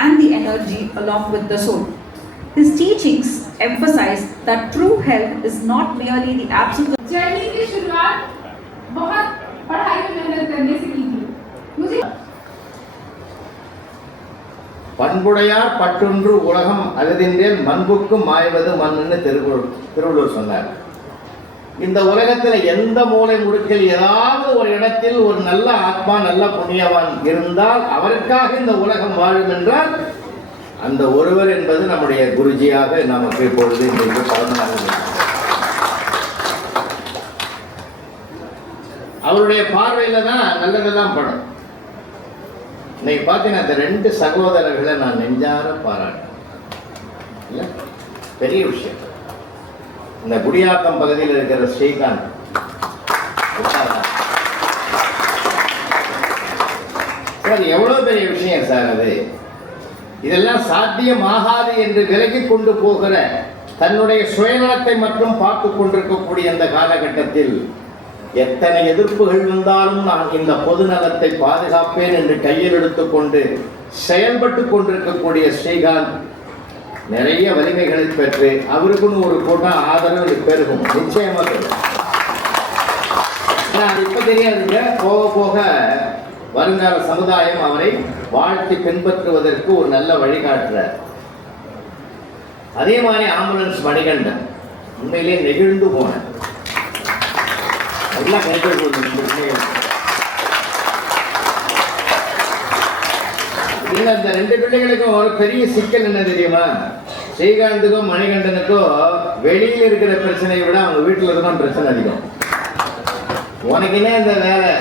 and the energy along with the soul. His teachings emphasize that true health is not merely the absence of journey की शुरुआत बहुत पढ़ाई में मेहनत करने से की थी। मुझे பண்புடையார் பட்டொன்று உலகம் அழுதின்றேன் மண்புக்கும் மாய்வது மண்ணுன்னு திருவள்ளுவர் சொன்னார். இந்த உலகத்தில் எந்த மூலை முடுக்கில் ஏதாவது ஒரு இடத்தில் ஒரு நல்ல ஆத்மா நல்ல புண்ணியவான் இருந்தால் அவருக்காக இந்த உலகம் வாழும் என்றால் அந்த ஒருவர் என்பது நம்முடைய குருஜியாக நமக்கு இப்பொழுது இன்றைக்கு பலனாக அவருடைய பார்வையில் தான் நல்லதெல்லாம் படும். இன்னைக்கு பார்த்தீங்கன்னா அந்த 2 சகோதரர்களை நான் நெஞ்சார பாராட்டேன். இல்லை பெரிய விஷயம். இந்த குடியாத்தம் பகுதியில் இருக்கிற ஸ்ரீகாந்த் சார் எவ்வளோ பெரிய விஷயம் சார் அது. இதெல்லாம் சாத்தியமாகாது என்று விலகி கொண்டு போகிற தன்னுடைய சுயநலத்தை மட்டும் பார்த்து கொண்டிருக்கக்கூடிய அந்த காலகட்டத்தில் எத்தனை எதிர்ப்புகள் வந்தாலும் நான் இந்த பொது நலத்தை பாதுகாப்பேன் என்று கையில் எடுத்துக்கொண்டு செயல்பட்டு கொண்டிருக்கக்கூடிய ஸ்ரீகாந்த் நிறைய வலிமைகளை பெற்று அவருக்குன்னு ஒரு கூட்டம் ஆதரவு பெருகும். நிச்சயமாக அது இப்ப தெரியாதுங்க. போக போக வருங்கால சமுதாயம் அவரை வாழ்த்தி பின்பற்றுவதற்கு ஒரு நல்ல வழிகாட்டுறார். அதே மாதிரி ஆம்புலன்ஸ் மணிகண்டன் உண்மையிலே நெகிழ்ந்து போன எல்லாம் இல்லை. இந்த 2 பிள்ளைகளுக்கும் ஒரு பெரிய சிக்கல் என்ன தெரியுமா? ஸ்ரீகாந்துக்கும் மணிகண்டனுக்கும் வெளியில் இருக்கிற பிரச்சனையை விட அவங்க வீட்டில் இருக்கணும் பிரச்சனை அதிகம். உனக்கு என்ன இந்த வேலை,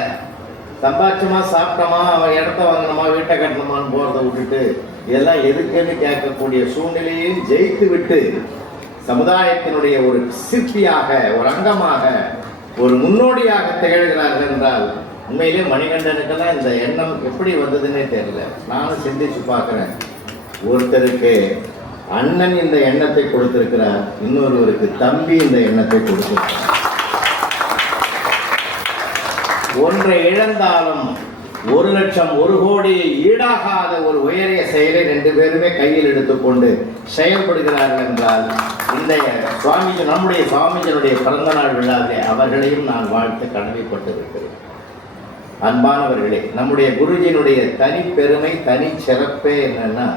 சம்பாட்சமா சாப்பிட்டோமா அவன் இடத்த வாங்கணுமா வீட்டை கட்டணுமான்னு போகிறத விட்டுட்டு இதெல்லாம் எதுக்குன்னு கேட்கக்கூடிய சூழ்நிலையையும் ஜெயித்து விட்டு சமுதாயத்தினுடைய ஒரு சிற்பியாக ஒரு அங்கமாக ஒரு முன்னோடியாக திகழ்கிறார்கள் என்றால் உண்மையிலே மணிகண்டனுக்கெல்லாம் இந்த எண்ணம் எப்படி வந்ததுன்னே தெரியல. நானும் சிந்திச்சு பார்க்குறேன். ஒருத்தருக்கு அண்ணன் இந்த எண்ணத்தை கொடுத்திருக்கிறார், இன்னொருவருக்கு தம்பி இந்த எண்ணத்தை கொடுத்திருக்கிறார். ஒன்றை இழந்தாலும் 1 லட்சம் 1 கோடியை ஈடாகாத ஒரு உயரிய செயலை 2 பேருமே கையில் எடுத்துக்கொண்டு செயல்படுகிறார்கள் என்றால் இந்த சுவாமிஜி நம்முடைய சுவாமிஜனுடைய பிறந்தநாள் விழாவிலே அவர்களையும் நான் வாழ்த்து கடமைப்பட்டிருக்கிறேன். அன்பானவர்களே, நம்முடைய குருஜியினுடைய தனி பெருமை தனி சிறப்பே என்னன்னா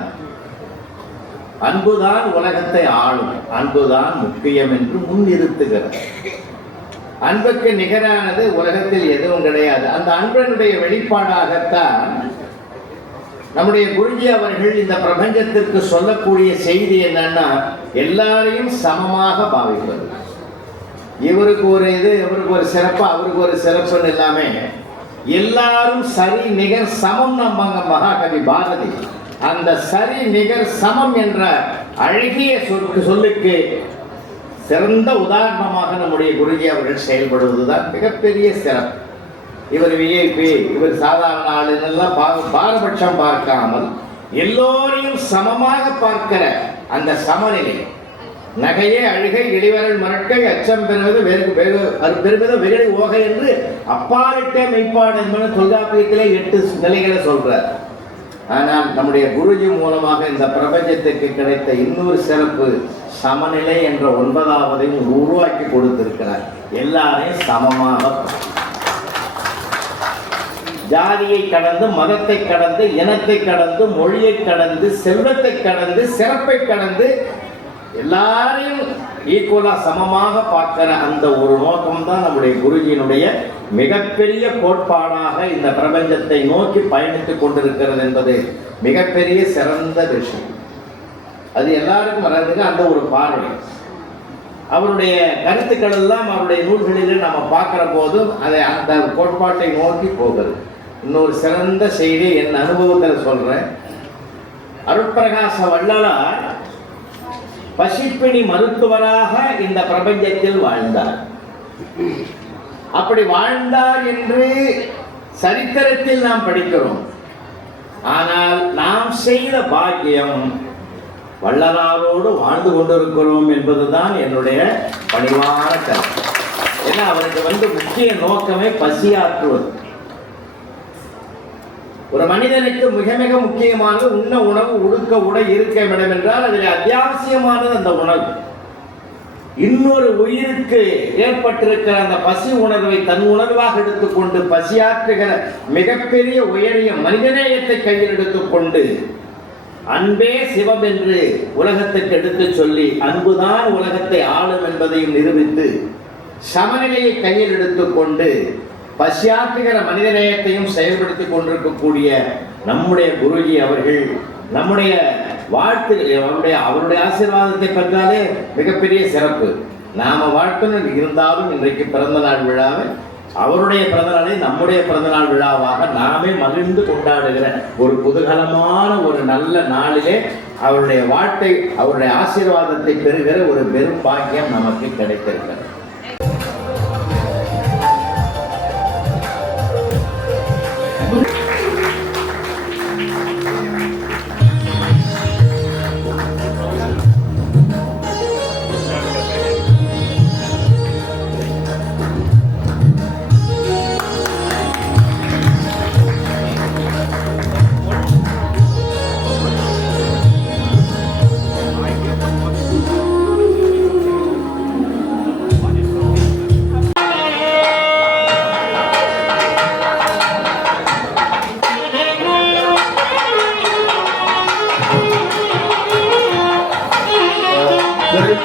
அன்புதான் உலகத்தை ஆளும், அன்புதான் முக்கியம் என்று முன்னிறுத்துகிறது. அன்புக்கு நிகரானது உலகத்தில் எதுவும் கிடையாது. அந்த அன்பினுடைய வெளிப்பாடாகத்தான் நம்முடைய குருஜி அவர்கள் இந்த பிரபஞ்சத்திற்கு சொல்லக்கூடிய செய்தி என்னன்னா எல்லாரையும் சமமாக பாவிப்பது. இவருக்கு ஒரு இது, இவருக்கு ஒரு சிறப்பு, அவருக்கு ஒரு சிறப்புன்னு எல்லாமே எல்லாரும் சரி நிகர் சமம். நம்பாங்க மகாகவி பாரதி அந்த சரி நிகர் சமம் என்ற அழகிய சொல்லுக்கு சிறந்த உதாரணமாக நம்முடைய குருஜி அவர்கள் செயல்படுவதுதான் மிகப்பெரிய சிறப்பு. இவர் விஐபி, இவர் சாதாரண ஆளுநெல்லாம் பாரபட்சம் பார்க்காமல் எல்லோரையும் சமமாக பார்க்கிற அந்த சமநிலை, நகையே அழுகை இடிவரல் மரட்கை அச்சம் பெறுவது பெருமித வெகுளி ஓகை என்று அப்பாலிட்ட மெய்ப்பாடு என்பது தொல்காப்பியத்திலே 8 நிலைகளை சொல்றார். ஆனால் நம்முடைய குருஜி மூலமாக இந்த பிரபஞ்சத்திற்கு கிடைத்த இன்னொரு சிறப்பு சமநிலை என்ற 9வதையும் உருவாக்கி கொடுத்திருக்கிறார். எல்லாரையும் சமமாக, ஜாதியை கடந்து, மதத்தை கடந்து, இனத்தை கடந்து, மொழியை கடந்து, செல்வத்தை கடந்து, சிறப்பை கடந்து எல்லாரையும் ஈக்குவலா சமமாக பார்க்கிற அந்த ஒரு நோக்கம்தான் நம்முடைய குருஜியினுடைய மிகப்பெரிய கோட்பாடாக இந்த பிரபஞ்சத்தை நோக்கி பயணித்துக் கொண்டிருக்கிறது என்பது மிகப்பெரிய சிறந்த விஷயம். அது எல்லாருக்கும் வர்றதுக்கு அந்த ஒரு பார்வை. அவருடைய கருத்துக்கள் எல்லாம் அவருடைய நூல்களிலே நம்ம பார்க்கிற போதும் அதை அந்த கோட்பாட்டை நோக்கி போகிறது. இன்னொரு சிறந்த செய்தி என் அனுபவத்தில் சொல்றேன். அருட்பிரகாச வள்ளலார் பசிப்பிணி மருத்துவராக இந்த பிரபஞ்சத்தில் வாழ்ந்தார். அப்படி வாழ்ந்தார் என்று சரித்திரத்தில் நாம் படிக்கிறோம். ஆனால் நாம் செய்த பாக்கியம் வள்ளலாரோடு வாழ்ந்து கொண்டிருக்கிறோம் என்பதுதான் என்னுடைய பணிவான கருத்து. ஏன்னா அவருக்கு முக்கிய நோக்கமே பசியாற்றுவது. ஒரு மனிதனுக்கு மிக மிக முக்கியமானது உண்ண உணவு, உடுக்க உடை, இருக்க இடம் என்றால் அதில் அத்தியாவசியமானது அந்த உணவு. இன்னொரு உயிருக்கு ஏற்பட்டிருக்கிற அந்த பசி உணர்வை தன் உணர்வாக எடுத்துக்கொண்டு பசியாற்றுகிற மிகப்பெரிய உயரிய மனிதநேயத்தை கையில் எடுத்துக்கொண்டு அன்பே சிவம் என்று உலகத்துக்கு எடுத்து சொல்லி அன்புதான் உலகத்தை ஆளும் என்பதையும் நிரூபித்து சமநிலையை கையில் எடுத்துக்கொண்டு பசியாற்றுகிற மனிதநேயத்தையும் செயல்படுத்திக் கொண்டிருக்கக்கூடிய நம்முடைய குருஜி அவர்கள் நம்முடைய வாழ்த்துக்கள், அவருடைய ஆசீர்வாதத்தை பெற்றாலே மிகப்பெரிய சிறப்பு. நாம வாழ்த்தணும் இருந்தாலும் இன்றைக்கு பிறந்த நாள் விழாவை அவருடைய பிறந்தநாளை நம்முடைய பிறந்தநாள் விழாவாக நாமே மகிழ்ந்து கொண்டாடுகிற ஒரு குதூகலமான ஒரு நல்ல நாளிலே அவருடைய வாழ்க்கை, அவருடைய ஆசீர்வாதத்தை பெறுகிற ஒரு பெரும் பாக்கியம் நமக்கு கிடைத்திருக்கிறது.